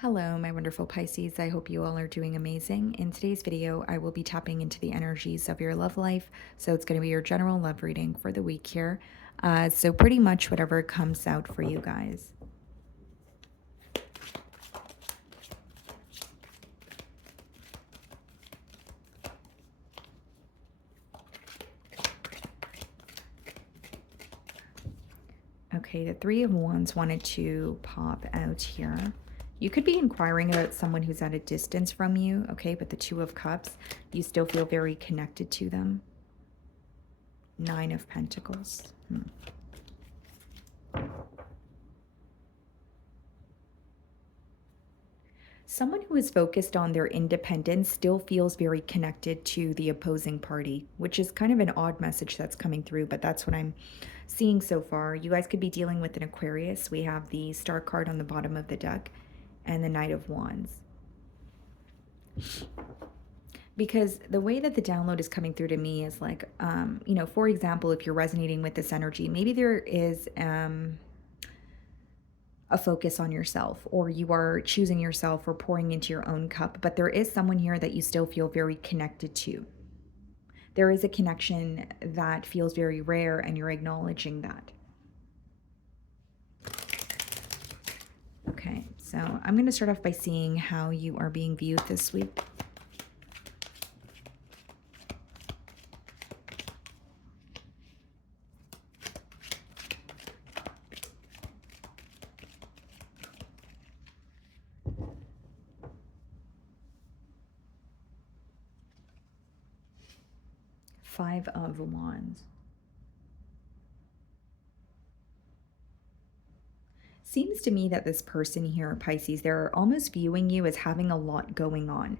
Hello, my wonderful Pisces. I hope you all are doing amazing. In today's video, I will be tapping into the energies of your love life. So it's going to be your general love reading for the week here. So pretty much whatever comes out for you guys. Okay, the Three of Wands wanted to pop out here. You could be inquiring about someone who's at a distance from you, okay? But the Two of Cups, you still feel very connected to them. Nine of Pentacles. Someone who is focused on their independence still feels very connected to the opposing party, which is kind of an odd message that's coming through, but that's what I'm seeing so far. You guys could be dealing with an Aquarius. We have the Star card on the bottom of the deck and the Knight of Wands. Because the way that the download is coming through to me is like, for example, if you're resonating with this energy, maybe there is a focus on yourself, or you are choosing yourself or pouring into your own cup, but there is someone here that you still feel very connected to. There is a connection that feels very rare, and you're acknowledging that. Okay, so I'm going to start off by seeing how you are being viewed this week. Five of Wands. Seems to me that this person here, Pisces, they're almost viewing you as having a lot going on.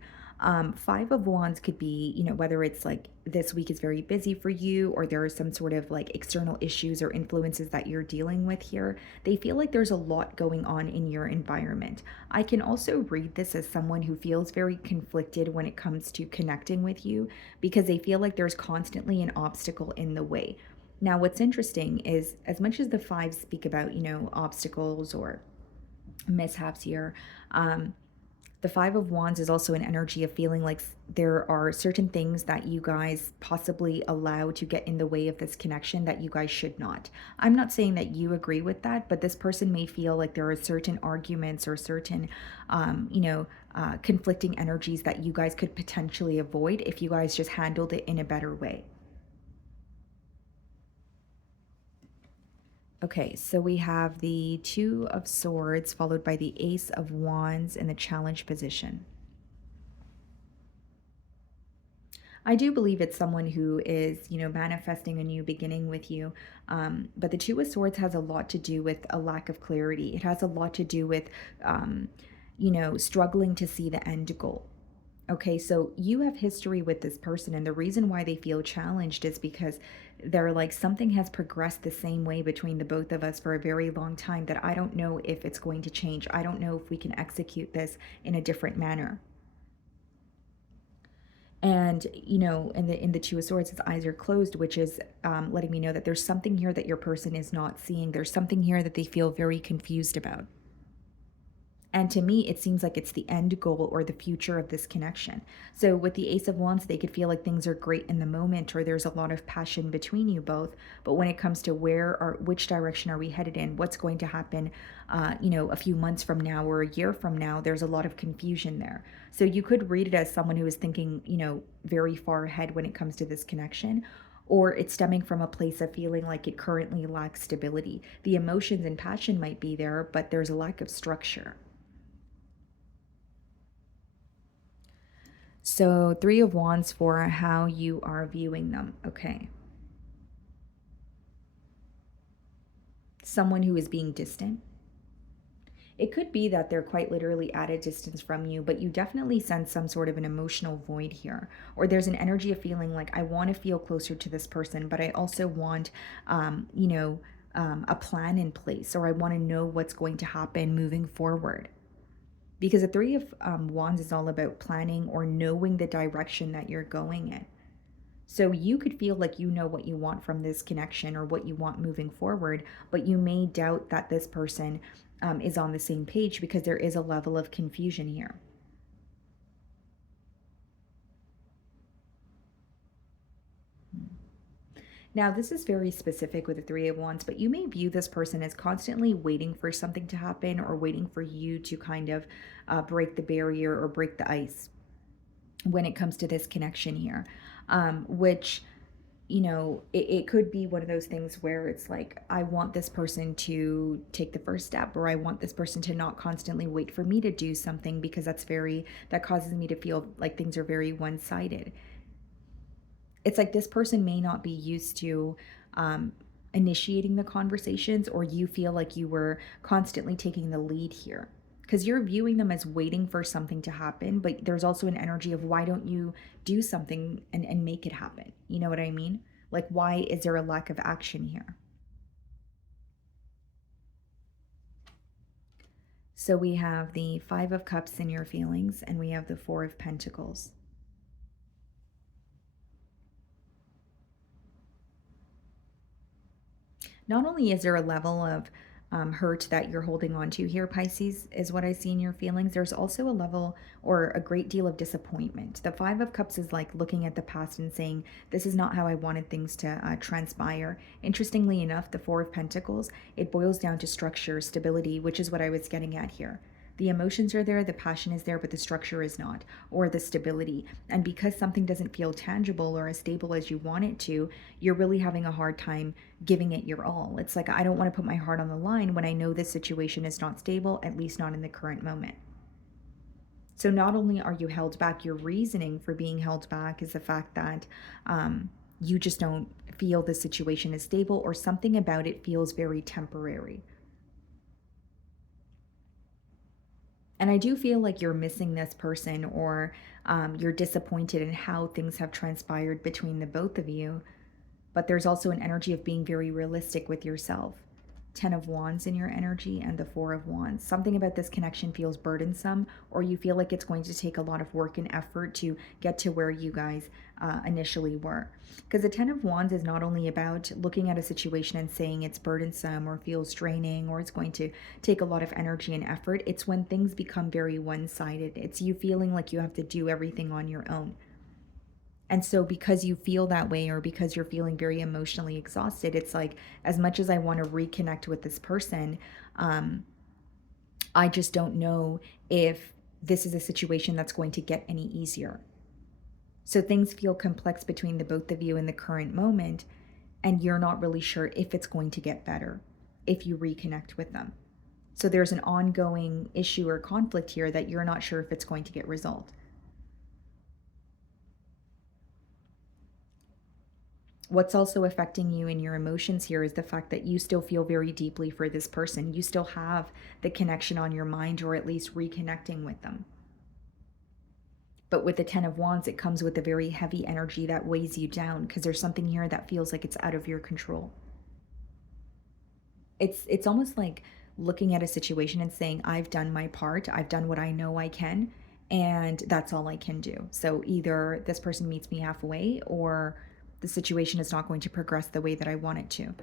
Five of Wands could be, whether it's like this week is very busy for you, or there are some sort of like external issues or influences that you're dealing with here. They feel like there's a lot going on in your environment. I can also read this as someone who feels very conflicted when it comes to connecting with you, because they feel like there's constantly an obstacle in the way. Now, what's interesting is, as much as the fives speak about, obstacles or mishaps here, the Five of Wands is also an energy of feeling like there are certain things that you guys possibly allow to get in the way of this connection that you guys should not. I'm not saying that you agree with that, but this person may feel like there are certain arguments or certain, conflicting energies that you guys could potentially avoid if you guys just handled it in a better way. Okay, so we have the Two of Swords followed by the Ace of Wands in the challenge position. I do believe it's someone who is, manifesting a new beginning with you. But the Two of Swords has a lot to do with a lack of clarity. It has a lot to do with, struggling to see the end goal. Okay, so you have history with this person, and the reason why they feel challenged is because they're like, something has progressed the same way between the both of us for a very long time that I don't know if it's going to change. I don't know if we can execute this in a different manner. And in the Two of Swords, his eyes are closed, which is letting me know that there's something here that your person is not seeing. There's something here that they feel very confused about. And to me, it seems like it's the end goal or the future of this connection. So with the Ace of Wands, they could feel like things are great in the moment, or there's a lot of passion between you both. But when it comes to which direction are we headed in, what's going to happen, a few months from now or a year from now, there's a lot of confusion there. So you could read it as someone who is thinking, very far ahead when it comes to this connection, or it's stemming from a place of feeling like it currently lacks stability. The emotions and passion might be there, but there's a lack of structure. So Three of Wands for how you are viewing them. Okay. Someone who is being distant. It could be that they're quite literally at a distance from you, but you definitely sense some sort of an emotional void here. Or there's an energy of feeling like, I want to feel closer to this person, but I also want, a plan in place, or I want to know what's going to happen moving forward. Because the Three of Wands is all about planning or knowing the direction that you're going in. So you could feel like you know what you want from this connection or what you want moving forward, but you may doubt that this person is on the same page, because there is a level of confusion here. Now, this is very specific with the Three of Wands, but you may view this person as constantly waiting for something to happen, or waiting for you to kind of break the barrier or break the ice when it comes to this connection here, which, it could be one of those things where it's like, I want this person to take the first step, or I want this person to not constantly wait for me to do something, because that causes me to feel like things are very one sided. It's like this person may not be used to um, initiating the conversations, or you feel like you were constantly taking the lead here, because you're viewing them as waiting for something to happen, but there's also an energy of, why don't you do something and make it happen? You know what I mean? Like, why is there a lack of action here? So we have the Five of Cups in your feelings, and we have the Four of Pentacles. Not only is there a level of hurt that you're holding on to here, Pisces, is what I see in your feelings, there's also a level or a great deal of disappointment. The Five of Cups is like looking at the past and saying, this is not how I wanted things to transpire. Interestingly enough, the Four of Pentacles, it boils down to structure, stability, which is what I was getting at here. The emotions are there, the passion is there, but the structure is not, or the stability. And because something doesn't feel tangible or as stable as you want it to, you're really having a hard time giving it your all. It's like, I don't want to put my heart on the line when I know this situation is not stable, at least not in the current moment. So not only are you held back, your reasoning for being held back is the fact that you just don't feel the situation is stable, or something about it feels very temporary. And I do feel like you're missing this person, or you're disappointed in how things have transpired between the both of you. But there's also an energy of being very realistic with yourself. Ten of Wands in your energy, and the Four of Wands. Something about this connection feels burdensome, or you feel like it's going to take a lot of work and effort to get to where you guys initially were. Because the Ten of Wands is not only about looking at a situation and saying it's burdensome or feels draining, or it's going to take a lot of energy and effort. It's when things become very one-sided. It's you feeling like you have to do everything on your own. And so, because you feel that way, or because you're feeling very emotionally exhausted, it's like, as much as I want to reconnect with this person, um, I just don't know if this is a situation that's going to get any easier. So things feel complex between the both of you in the current moment, and you're not really sure if it's going to get better if you reconnect with them. So there's an ongoing issue or conflict here that you're not sure if it's going to get resolved. What's also affecting you in your emotions here is the fact that you still feel very deeply for this person. You still have the connection on your mind, or at least reconnecting with them. But with the Ten of Wands, it comes with a very heavy energy that weighs you down, because there's something here that feels like it's out of your control. It's almost like looking at a situation and saying, I've done my part, I've done what I know I can, and that's all I can do. So either this person meets me halfway, or the situation is not going to progress the way that I want it to.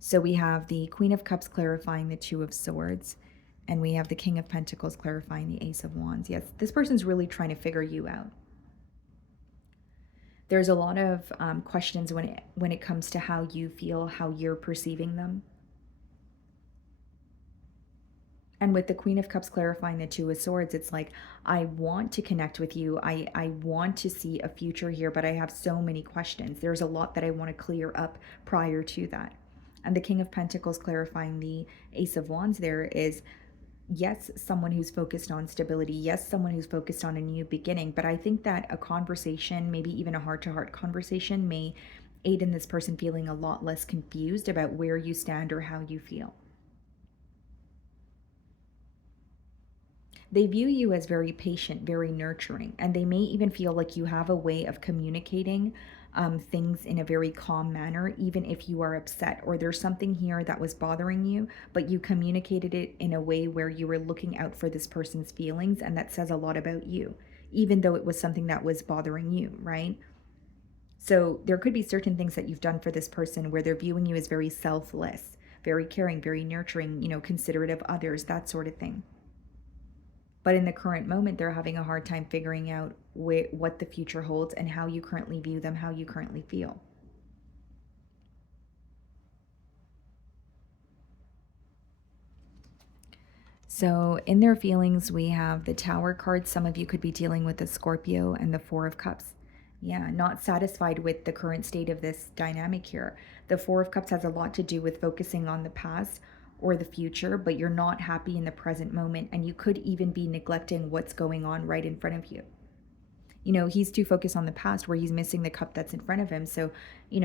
So we have the Queen of Cups clarifying the Two of Swords, and we have the King of Pentacles clarifying the Ace of Wands. Yes, this person's really trying to figure you out. There's a lot of questions when it comes to how you feel, how you're perceiving them. And with the Queen of Cups clarifying the Two of Swords, it's like, I want to connect with you. I want to see a future here, but I have so many questions. There's a lot that I want to clear up prior to that. And the King of Pentacles clarifying the Ace of Wands there is, yes, someone who's focused on stability. Yes, someone who's focused on a new beginning. But I think that a conversation, maybe even a heart-to-heart conversation, may aid in this person feeling a lot less confused about where you stand or how you feel. They view you as very patient, very nurturing, and they may even feel like you have a way of communicating things in a very calm manner, even if you are upset, or there's something here that was bothering you, but you communicated it in a way where you were looking out for this person's feelings, and that says a lot about you, even though it was something that was bothering you, right? So there could be certain things that you've done for this person where they're viewing you as very selfless, very caring, very nurturing, considerate of others, that sort of thing. But in the current moment, they're having a hard time figuring out what the future holds and how you currently view them, how you currently feel. So, in their feelings, we have the Tower card. Some of you could be dealing with the Scorpio and the Four of Cups. Yeah, not satisfied with the current state of this dynamic here. The Four of Cups has a lot to do with focusing on the past or the future, but you're not happy in the present moment, and you could even be neglecting what's going on right in front of you. He's too focused on the past where he's missing the cup that's in front of him. So,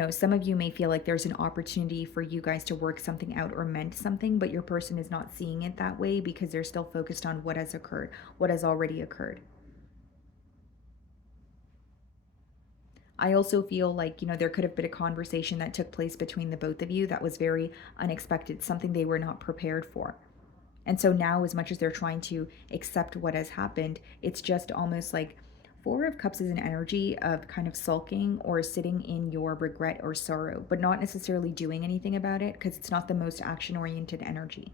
some of you may feel like there's an opportunity for you guys to work something out or mend something, but your person is not seeing it that way because they're still focused on what has occurred, what has already occurred. I also feel like, there could have been a conversation that took place between the both of you that was very unexpected, something they were not prepared for. And so now, as much as they're trying to accept what has happened, it's just almost like Four of Cups is an energy of kind of sulking or sitting in your regret or sorrow, but not necessarily doing anything about it because it's not the most action oriented energy.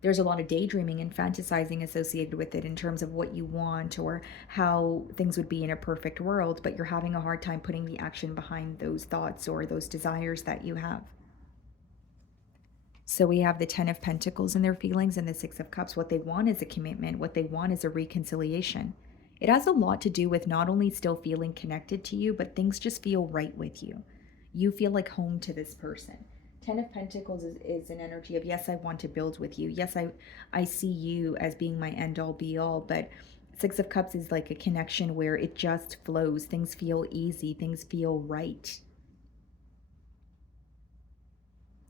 There's a lot of daydreaming and fantasizing associated with it in terms of what you want or how things would be in a perfect world, but you're having a hard time putting the action behind those thoughts or those desires that you have. So we have the Ten of Pentacles in their feelings and the Six of Cups. What they want is a commitment. What they want is a reconciliation. It has a lot to do with not only still feeling connected to you, but things just feel right with you. You feel like home to this person. Ten of Pentacles is an energy of, yes, I want to build with you. Yes, I see you as being my end all be all. But Six of Cups is like a connection where it just flows. Things feel easy. Things feel right.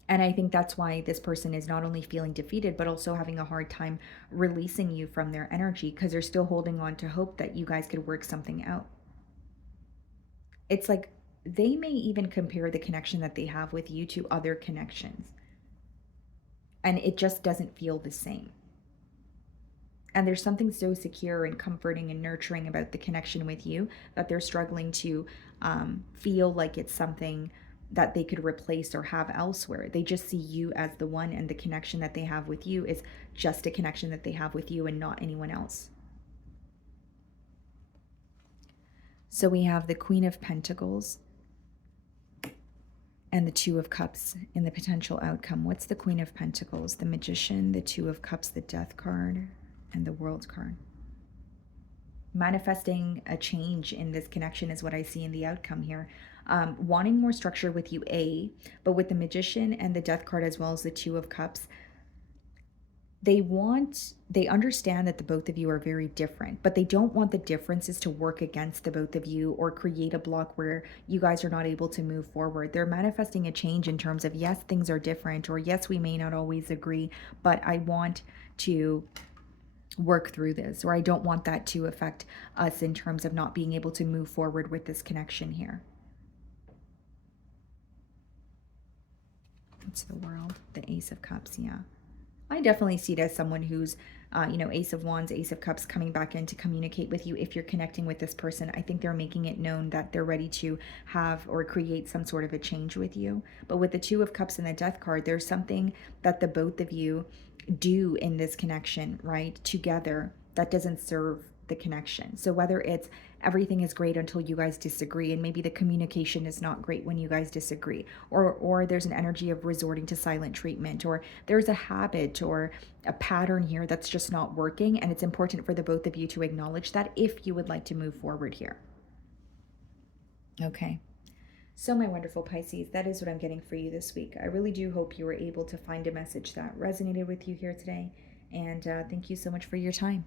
And I think that's why this person is not only feeling defeated, but also having a hard time releasing you from their energy because they're still holding on to hope that you guys could work something out. It's like they may even compare the connection that they have with you to other connections. And it just doesn't feel the same. And there's something so secure and comforting and nurturing about the connection with you that they're struggling to feel like it's something that they could replace or have elsewhere. They just see you as the one, and the connection that they have with you is just a connection that they have with you and not anyone else. So we have the Queen of Pentacles and the Two of Cups in the potential outcome. What's the Queen of Pentacles? The Magician, the Two of Cups, the Death card, and the World card. Manifesting a change in this connection is what I see in the outcome here. Wanting more structure with you, but with the Magician and the Death card as well as the Two of Cups, they understand that the both of you are very different, but they don't want the differences to work against the both of you or create a block where you guys are not able to move forward. They're manifesting a change in terms of, yes, things are different, or yes, we may not always agree, but I want to work through this, or I don't want that to affect us in terms of not being able to move forward with this connection here. It's the World, the Ace of Cups, yeah. I definitely see it as someone who's, Ace of Wands, Ace of Cups coming back in to communicate with you. If you're connecting with this person, I think they're making it known that they're ready to have or create some sort of a change with you. But with the Two of Cups and the Death card, there's something that the both of you do in this connection, right, together, that doesn't serve the connection. So whether it's everything is great until you guys disagree, and maybe the communication is not great when you guys disagree, or there's an energy of resorting to silent treatment, or there's a habit or a pattern here that's just not working, and it's important for the both of you to acknowledge that if you would like to move forward here. Okay. So my wonderful Pisces, that is what I'm getting for you this week. I really do hope you were able to find a message that resonated with you here today, and thank you so much for your time.